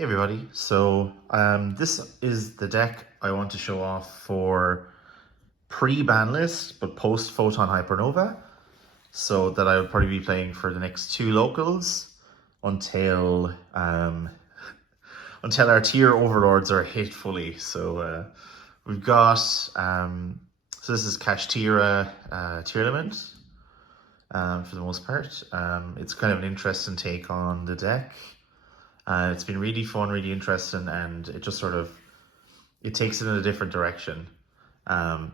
Hey everybody, so this is the deck I want to show off for pre-Banlist but post-Photon Hypernova, so that I would probably be playing for the next two locals until until our tier overlords are hit fully. So we've got, so this is Kashtira Tearlaments for the most part. It's kind of an interesting take on the deck. It's been really fun, really interesting, and it just sort of, it takes it in a different direction. Yeah,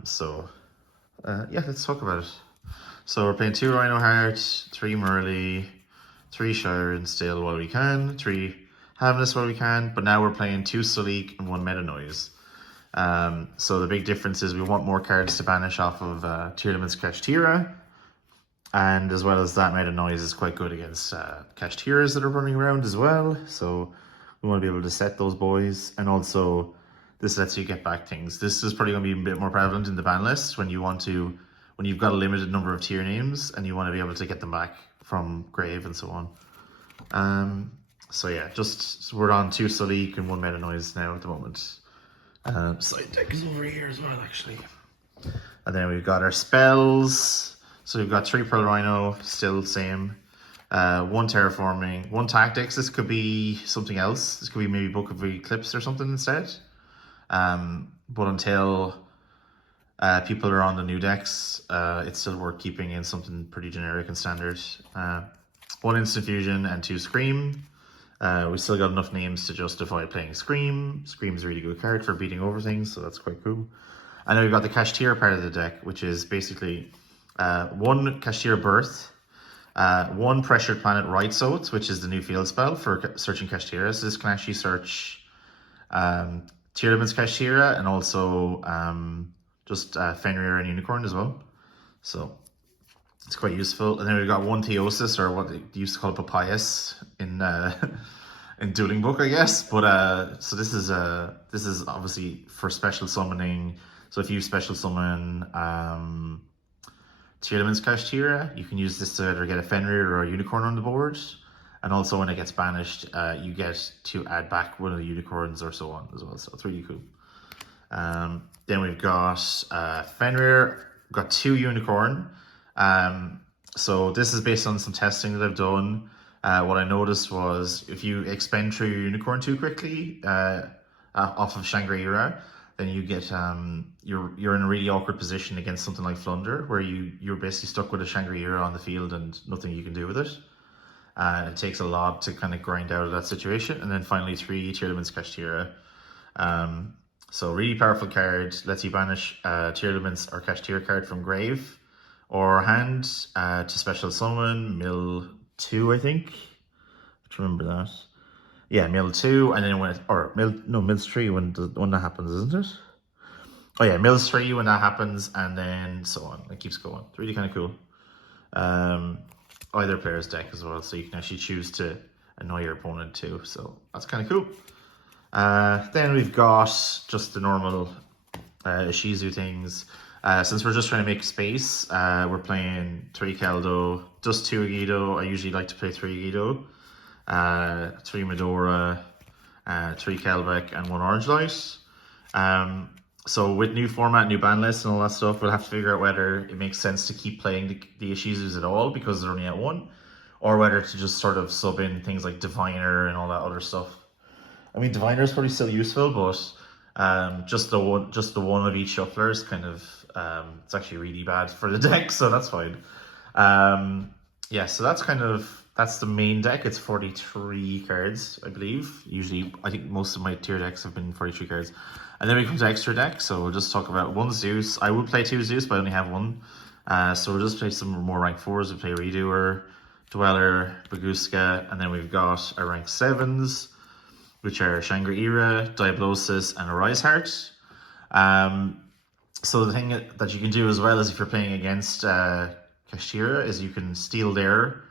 let's talk about it. So we're playing 2 Rhino Heart, 3 Merly, 3 Shire and Still while we can, 3 Havness while we can, but now we're playing 2 Salik and 1 Meta Noise. So the big difference is we want more cards to banish off of Tearlaments Kashtira, and as well as that, Meta Noise is quite good against Kashtiras that are running around as well. So we want to be able to set those boys. And also, this lets you get back things. This is probably going to be a bit more prevalent in the ban list when you want to, when you've got a limited number of tier names and you want to be able to get them back from grave and so on. So yeah, so we're on 2 Salik and 1 Meta Noise now at the moment. Side deck is over here as well, actually. And then we've got our spells. So we've got 3 perlreino, still same. 1 terraforming, 1 tactics. This could be something else. This could be maybe Book of Eclipse or something instead. But until people are on the new decks, it's still worth keeping in something pretty generic and standard. 1 instant fusion and 2 scream. We still got enough names to justify playing scream. Scream's a really good card for beating over things, so that's quite cool. And then we've got the Kashtira part of the deck, which is basically 1 Kashtira Birth, 1 Pressured Planet Right Soats, which is the new field spell for searching Kashtira. So this can actually search Tearlaments Kashtira and also just Fenrir and Unicorn as well. So it's quite useful. And then we've got 1 Theosis, or what they used to call Papyrus in in Dueling Book, I guess. But so this is obviously for special summoning. So if you special summon Tearlaments Kashtira, you can use this to either get a Fenrir or a Unicorn on the board. And also when it gets banished, you get to add back 1 of the Unicorns or so on as well. So it's really cool. Then we've got Fenrir, we've got 2 Unicorn. So this is based on some testing that I've done. What I noticed was if you expend through your Unicorn too quickly off of Shangri-La, then you get you're in a really awkward position against something like Flunder, where you're basically stuck with a Shangri-La on the field and nothing you can do with it. It takes a lot to kind of grind out of that situation. And then finally 3 Tearlaments Kashtira. So really powerful card, lets you banish Tearlaments or Kashtira card from grave or hand to special summon, mill 2, I think. Let's remember that. Yeah, mill 2, and then when it, or mills 3 when that happens, isn't it? Oh yeah, mills 3 when that happens, and then so on. It keeps going. It's really kind of cool. Either player's deck as well, so you can actually choose to annoy your opponent too. So that's kind of cool. Then we've got just the normal Ishizu things. Since we're just trying to make space, we're playing 3 Keldo, just 2 Agido. I usually like to play 3 Agido. 3 Medora, 3 Kelbeck, and 1 Orange Light. So with new format, new ban list and all that stuff, we'll have to figure out whether it makes sense to keep playing the Ishizus at all because they're only at 1, or whether to just sort of sub in things like Diviner and all that other stuff. I mean, Diviner is probably still useful, but just the one of each shuffler is kind of it's actually really bad for the deck, so that's fine. Yeah, so that's the main deck. It's 43 cards, I believe. Usually, I think most of my tier decks have been 43 cards. And then we come to extra deck, so we'll just talk about 1 Zeus. I would play 2 Zeus, but I only have 1. So we'll just play some more rank 4s. We play Redoer, Dweller, Baguska, and then we've got our rank 7s, which are Shangri-La, Diablosis, and Arise Heart. So the thing that you can do as well is if you're playing against Kashtira is you can steal their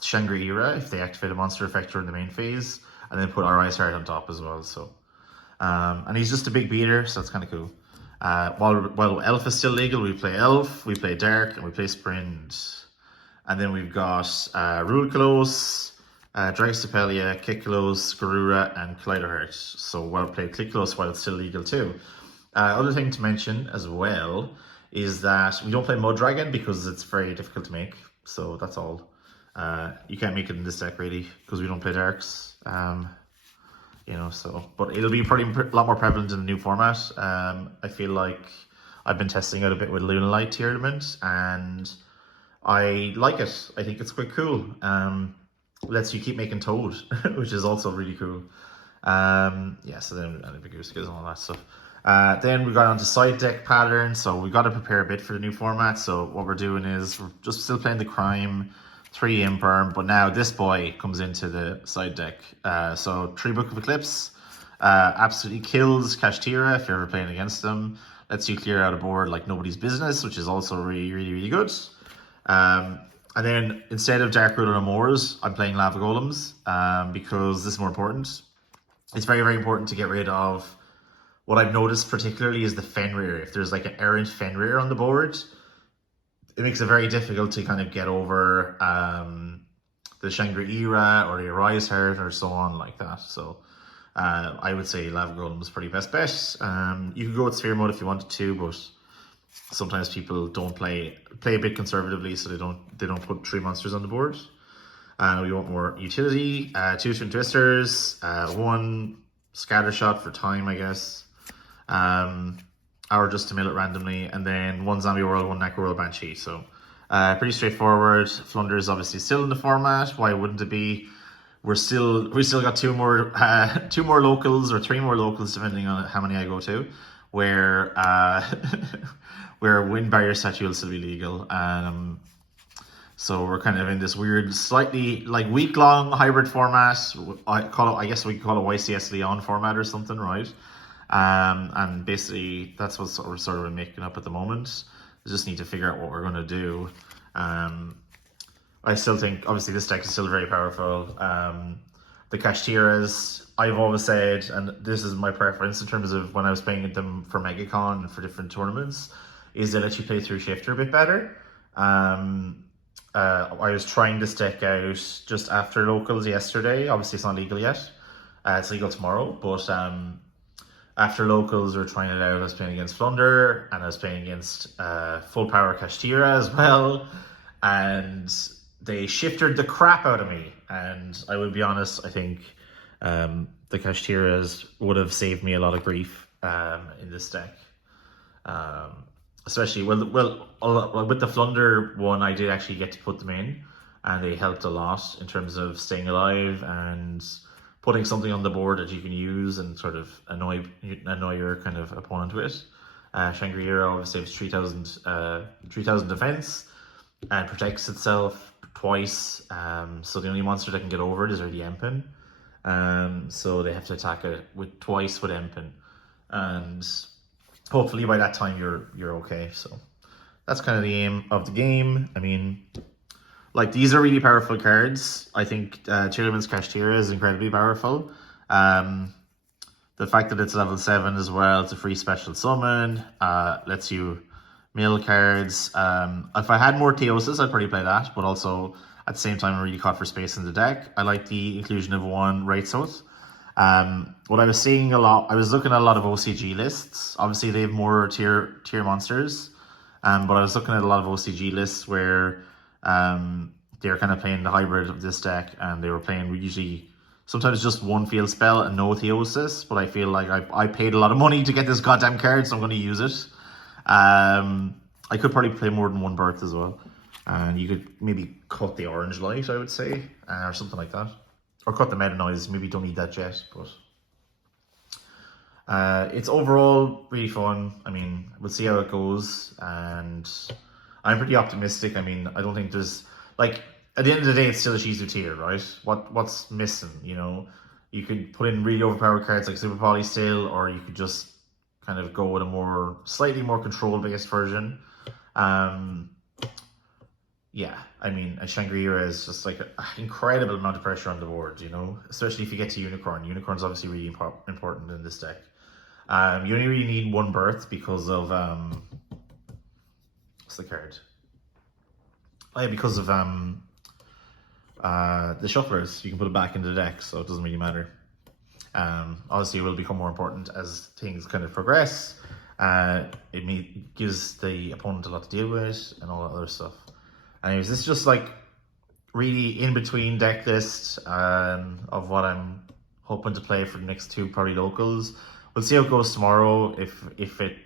Shangri-La if they activate a monster effector in the main phase, and then put our Ice Heart on top as well. So, and he's just a big beater, so that's kind of cool. While Elf is still legal, we play Elf, we play Dark, and we play Sprint. And then we've got Rule Close, Dragstapelia, Kiklos, Garura, and Kaleidoheart. So well played Kiklos while it's still legal too. Other thing to mention as well is that we don't play Mud Dragon because it's very difficult to make. So that's all. You can't make it in this deck really because we don't play darks. You know, so but it'll be probably a lot more prevalent in the new format. I feel like I've been testing out a bit with Lunalight Tearlaments and I like it. I think it's quite cool. Lets you keep making Toad, which is also really cool. Yeah, so then Ambiguous and all that stuff. Then we got onto side deck patterns, so we got to prepare a bit for the new format. So what we're doing is we're just still playing the Crime, 3 Imperm, but now this boy comes into the side deck. So 3 Book of Eclipse absolutely kills Kashtira if you're ever playing against them. Lets you clear out a board like nobody's business, which is also really good. And then instead of Dark Ruler and Moors, I'm playing Lava Golems because this is more important. It's very important to get rid of what I've noticed particularly is the Fenrir. If there's like an errant Fenrir on the board, it makes it very difficult to kind of get over the Shangri-Ira or the Arise Heart or so on like that. So I would say Lava Golem is pretty best bet. You could go with Sphere Mode if you wanted to, but sometimes people don't play a bit conservatively, so they don't put 3 monsters on the board. We want more utility. 2 Twin Twisters, 1 Scatter Shot for time, I guess. Or just to mill it randomly, and then 1 Zombie World, 1 Necro World Banshee. So pretty straightforward. Flunder is obviously still in the format. Why wouldn't it be? We still got 2 more locals or 3 more locals depending on how many I go to, where where Wind Barrier Statue will still be legal. So we're kind of in this weird, slightly like week-long hybrid format. I guess we could call it YCS Leon format or something, right? And basically that's what we're sort of making up at the moment. We just need to figure out what we're going to do. I still think, obviously, this deck is still very powerful. The Kashtiras, I've always said, and this is my preference in terms of when I was playing them for MegaCon and for different tournaments, is they let you play through Shifter a bit better. I was trying this deck out just after locals yesterday. Obviously, it's not legal yet. It's legal tomorrow, but after locals, we were trying it out. I was playing against Flunder, and I was playing against full power Kashtira as well, and they shifted the crap out of me. And I will be honest, I think the Kashtiras would have saved me a lot of grief in this deck. Especially, well, with the Flunder one, I did actually get to put them in, and they helped a lot in terms of staying alive and putting something on the board that you can use and sort of annoy your kind of opponent with. Shangri-Ira obviously has 3,000 defense and protects itself twice. So the only monster that can get over it is already Empen. So they have to attack it twice with Empen, and hopefully by that time you're okay. So that's kind of the aim of the game. I mean, like, these are really powerful cards. I think Tearlaments Kashtira is incredibly powerful. The fact that it's level 7 as well, it's a free special summon, lets you mill cards. If I had more Theosis, I'd probably play that, but also at the same time I'm really caught for space in the deck. I like the inclusion of 1 Wraithsoth. What I was seeing a lot, I was looking at a lot of OCG lists. Obviously they have more tier monsters, but I was looking at a lot of OCG lists where they're kind of playing the hybrid of this deck, and they were playing usually sometimes just 1 field spell and no Theosis, but I feel like I paid a lot of money to get this goddamn card, so I'm going to use it. I could probably play more than 1 Birth as well, and you could maybe cut the Orange Light, I would say, or something like that, or cut the Meta Noise. Maybe don't need that yet, but it's overall really fun. I mean, we'll see how it goes, and I'm pretty optimistic. I mean, I don't think there's, like, at the end of the day, it's still a Ishizu tier, right? What's missing, you know? You could put in really overpowered cards like Super Poly still, or you could just kind of go with a slightly more control-based version. Yeah, I mean, a Shangri-Ira is just like an incredible amount of pressure on the board, you know? Especially if you get to Unicorn. Unicorn's obviously really important in this deck. You only really need 1 Birth because of, what's the card? Oh yeah, because of the shufflers, you can put it back into the deck, so it doesn't really matter. Obviously, it will become more important as things kind of progress. Gives the opponent a lot to deal with and all that other stuff. Anyways, this is just like really in between deck list of what I'm hoping to play for the next two probably locals. We'll see how it goes tomorrow. If it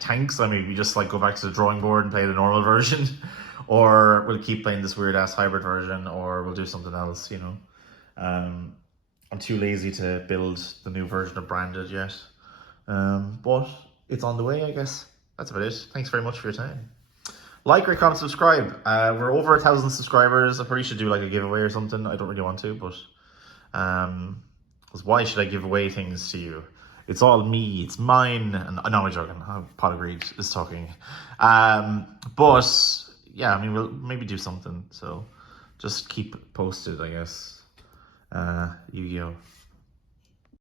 tanks, I mean, we just like go back to the drawing board and play the normal version, or we'll keep playing this weird ass hybrid version, or we'll do something else. You know, I'm too lazy to build the new version of Branded yet, but it's on the way, I guess. That's about it. Thanks very much for your time. Like, rate, comment, subscribe. We're over 1,000 subscribers. I probably should do like a giveaway or something. I don't really want to, but because why should I give away things to you? It's all me. It's mine. And no, I'm joking. Pot of Greed is talking. But yeah, I mean, we'll maybe do something. So just keep posted, I guess. Yu-Gi-Oh!